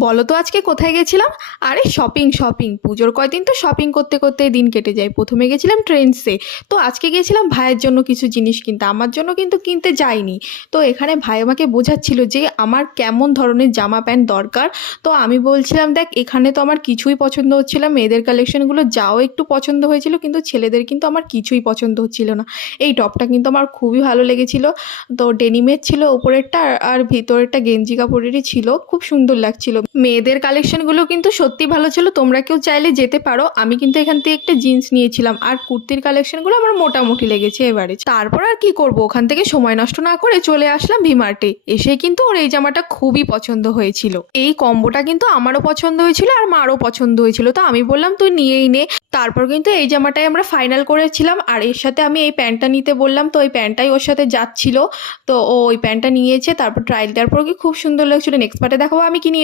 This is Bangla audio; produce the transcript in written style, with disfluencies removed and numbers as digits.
বলো তো আজকে কোথায় গেছিলাম? আরে শপিং শপিং, পুজোর কয়দিন তো শপিং করতে করতে দিন কেটে যায়। প্রথমে গেছিলাম ট্রেন্ডসে। তো আজকে গেছিলাম ভাইয়ের জন্য কিছু জিনিস কিনতে, আমার জন্য কিন্তু কিনতে যাইনি। তো এখানে ভাই আমাকে বোঝাচ্ছিল যে আমার কেমন ধরনের জামা প্যান্ট দরকার। তো আমি বলছিলাম দেখ এখানে তো আমার কিছুই পছন্দ হচ্ছিল না, মেয়েদের কালেকশনগুলো যাও একটু পছন্দ হয়েছিল, কিন্তু ছেলেদের কিন্তু আমার কিছুই পছন্দ হচ্ছিল না। এই টপটা কিন্তু আমার খুবই ভালো লেগেছিল। তো ডেনিমের ছিল ওপরেরটা, আর ভিতরেরটা গেঞ্জি কাপড়েরই ছিল, খুব সুন্দর লাগছিল। মেয়েদের কালেকশনগুলো কিন্তু সত্যি ভালো ছিল, তোমরা কেউ চাইলে যেতে পারো। আমি কিন্তু এখান থেকে একটা জিন্স নিয়েছিলাম, আর কুর্তির কালেকশনগুলো আমার মোটামুটি লেগেছে এবারে। তারপর আর কি করব, ওখান থেকে সময় নষ্ট না করে চলে আসলাম ভিমার্টে। এসে কিন্তু ওর এই জামাটা খুবই পছন্দ হয়েছিল। এই কম্বোটা কিন্তু আমারও পছন্দ হয়েছিল আর মারও পছন্দ হয়েছিল, তো আমি বললাম তুই নিয়েই নে। তারপর কিন্তু এই জামাটাই আমরা ফাইনাল করেছিলাম, আর এর সাথে আমি এই প্যান্টটা নিতে বললাম, তো ওই প্যান্টটাই ওর সাথে যাচ্ছিল। তো ও ওই প্যান্টটা নিয়েছে, তারপর ট্রায়াল দেওয়ার পর কি খুব সুন্দর লাগছিল। নেক্সট পার্টে দেখাবো আমি কি নিয়ে